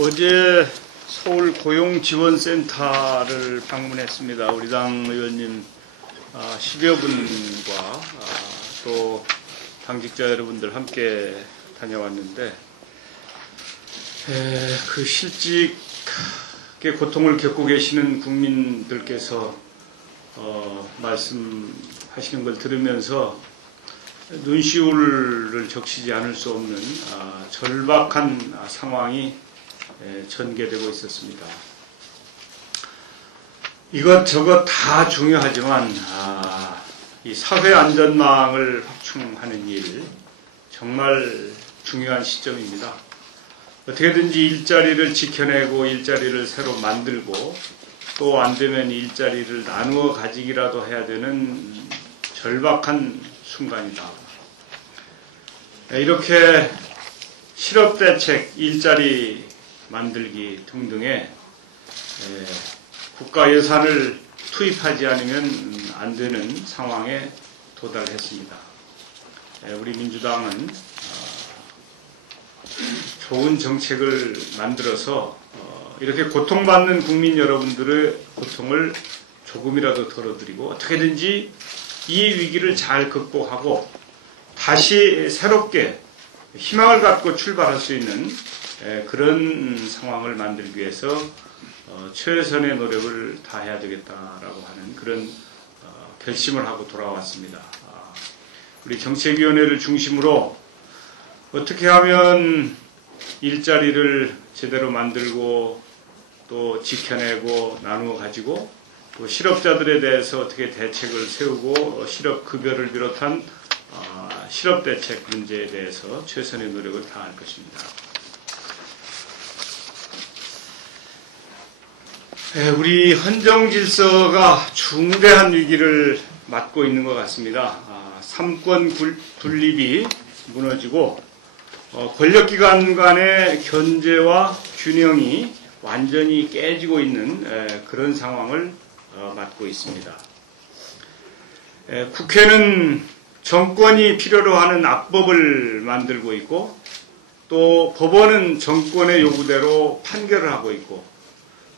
어제 서울 고용지원센터를 방문했습니다. 우리 당 의원님 10여 분과 또 당직자 여러분들 함께 다녀왔는데 그 실직의 고통을 겪고 계시는 국민들께서 말씀하시는 걸 들으면서 눈시울을 적시지 않을 수 없는 절박한 상황이 전개되고 있었습니다. 이것저것 다 중요하지만 이 사회안전망을 확충하는 일 정말 중요한 시점입니다. 어떻게든지 일자리를 지켜내고 일자리를 새로 만들고 또 안되면 일자리를 나누어 가지기라도 해야 되는 절박한 순간이다. 이렇게 실업대책, 일자리 만들기 등등에 국가 예산을 투입하지 않으면 안 되는 상황에 도달했습니다. 우리 민주당은 좋은 정책을 만들어서 이렇게 고통받는 국민 여러분들의 고통을 조금이라도 덜어드리고 어떻게든지 이 위기를 잘 극복하고 다시 새롭게 희망을 갖고 출발할 수 있는 그런 상황을 만들기 위해서 최선의 노력을 다해야 되겠다라고 하는 그런 결심을 하고 돌아왔습니다. 우리 정책위원회를 중심으로 어떻게 하면 일자리를 제대로 만들고 또 지켜내고 나누어 가지고 또 실업자들에 대해서 어떻게 대책을 세우고 실업급여를 비롯한 실업대책 문제에 대해서 최선의 노력을 다할 것입니다. 우리 헌정질서가 중대한 위기를 맞고 있는 것 같습니다. 삼권 분립이 무너지고 권력기관 간의 견제와 균형이 완전히 깨지고 있는 그런 상황을 맞고 있습니다. 국회는 정권이 필요로 하는 악법을 만들고 있고 또 법원은 정권의 요구대로 판결을 하고 있고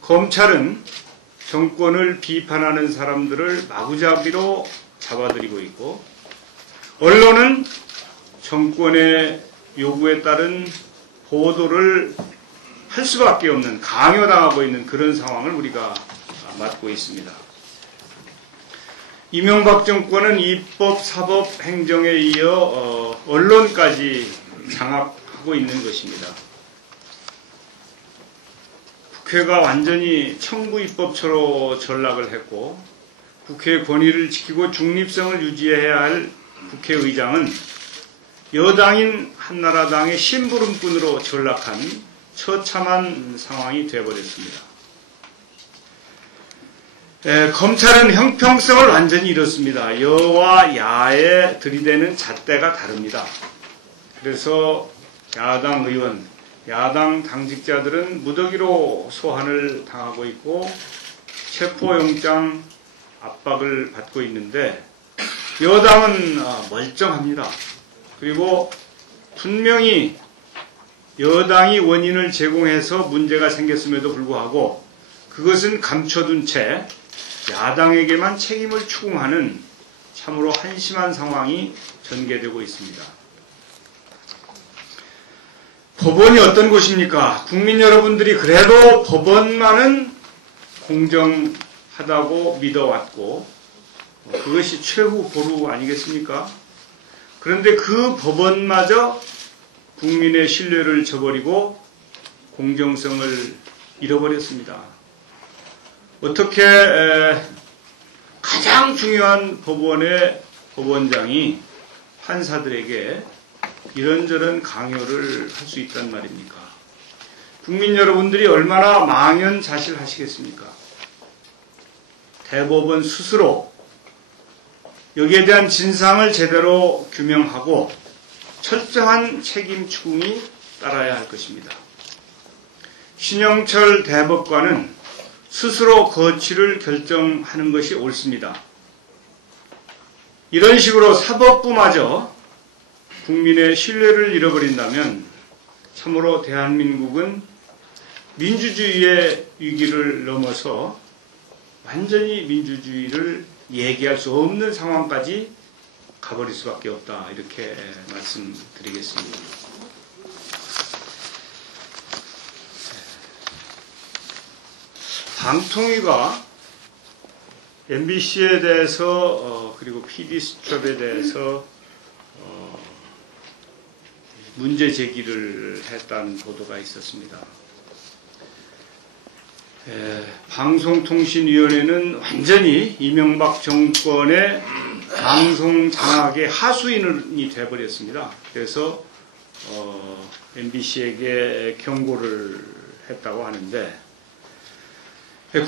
검찰은 정권을 비판하는 사람들을 마구잡이로 잡아들이고 있고 언론은 정권의 요구에 따른 보도를 할 수밖에 없는 강요당하고 있는 그런 상황을 우리가 맞고 있습니다. 이명박 정권은 입법, 사법, 행정에 이어 언론까지 장악하고 있는 것입니다. 국회가 완전히 청부입법처로 전락을 했고 국회의 권위를 지키고 중립성을 유지해야 할 국회의장은 여당인 한나라당의 심부름꾼으로 전락한 처참한 상황이 되어버렸습니다. 검찰은 형평성을 완전히 잃었습니다. 여와 야에 들이대는 잣대가 다릅니다. 그래서 야당 의원, 야당 당직자들은 무더기로 소환을 당하고 있고 체포영장 압박을 받고 있는데 여당은 멀쩡합니다. 그리고 분명히 여당이 원인을 제공해서 문제가 생겼음에도 불구하고 그것은 감춰둔 채 야당에게만 책임을 추궁하는 참으로 한심한 상황이 전개되고 있습니다. 법원이 어떤 곳입니까? 국민 여러분들이 그래도 법원만은 공정하다고 믿어왔고 그것이 최후 보루 아니겠습니까? 그런데 그 법원마저 국민의 신뢰를 저버리고 공정성을 잃어버렸습니다. 어떻게 가장 중요한 법원의 법원장이 판사들에게 이런저런 강요를 할 수 있단 말입니까? 국민 여러분들이 얼마나 망연자실하시겠습니까? 대법원 스스로 여기에 대한 진상을 제대로 규명하고 철저한 책임 추궁이 따라야 할 것입니다. 신영철 대법관은 스스로 거취를 결정하는 것이 옳습니다. 이런 식으로 사법부마저 국민의 신뢰를 잃어버린다면 참으로 대한민국은 민주주의의 위기를 넘어서 완전히 민주주의를 얘기할 수 없는 상황까지 가버릴 수밖에 없다. 이렇게 말씀드리겠습니다. 방통위가 MBC에 대해서 그리고 PD수첩에 대해서 문제 제기를 했다는 보도가 있었습니다. 방송통신위원회는 완전히 이명박 정권의 방송 장악의 하수인이 되어버렸습니다. 그래서 MBC에게 경고를 했다고 하는데,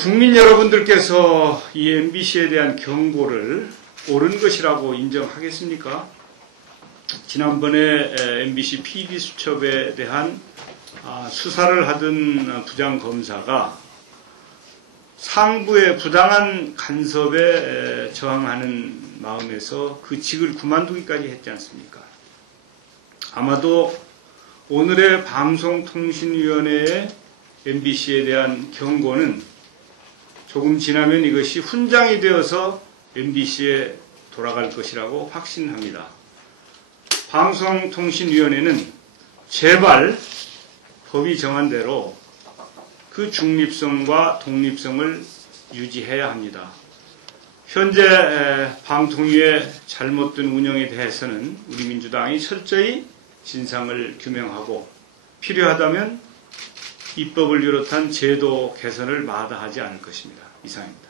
국민 여러분들께서 이 MBC에 대한 경고를 옳은 것이라고 인정하겠습니까? 지난번에 MBC PD수첩에 대한 수사를 하던 부장검사가 상부의 부당한 간섭에 저항하는 마음에서 그 직을 그만두기까지 했지 않습니까? 아마도 오늘의 방송통신위원회의 MBC에 대한 경고는 조금 지나면 이것이 훈장이 되어서 MBC에 돌아갈 것이라고 확신합니다. 방송통신위원회는 제발 법이 정한 대로 그 중립성과 독립성을 유지해야 합니다. 현재 방통위의 잘못된 운영에 대해서는 우리 민주당이 철저히 진상을 규명하고 필요하다면 입법을 비롯한 제도 개선을 마다하지 않을 것입니다. 이상입니다.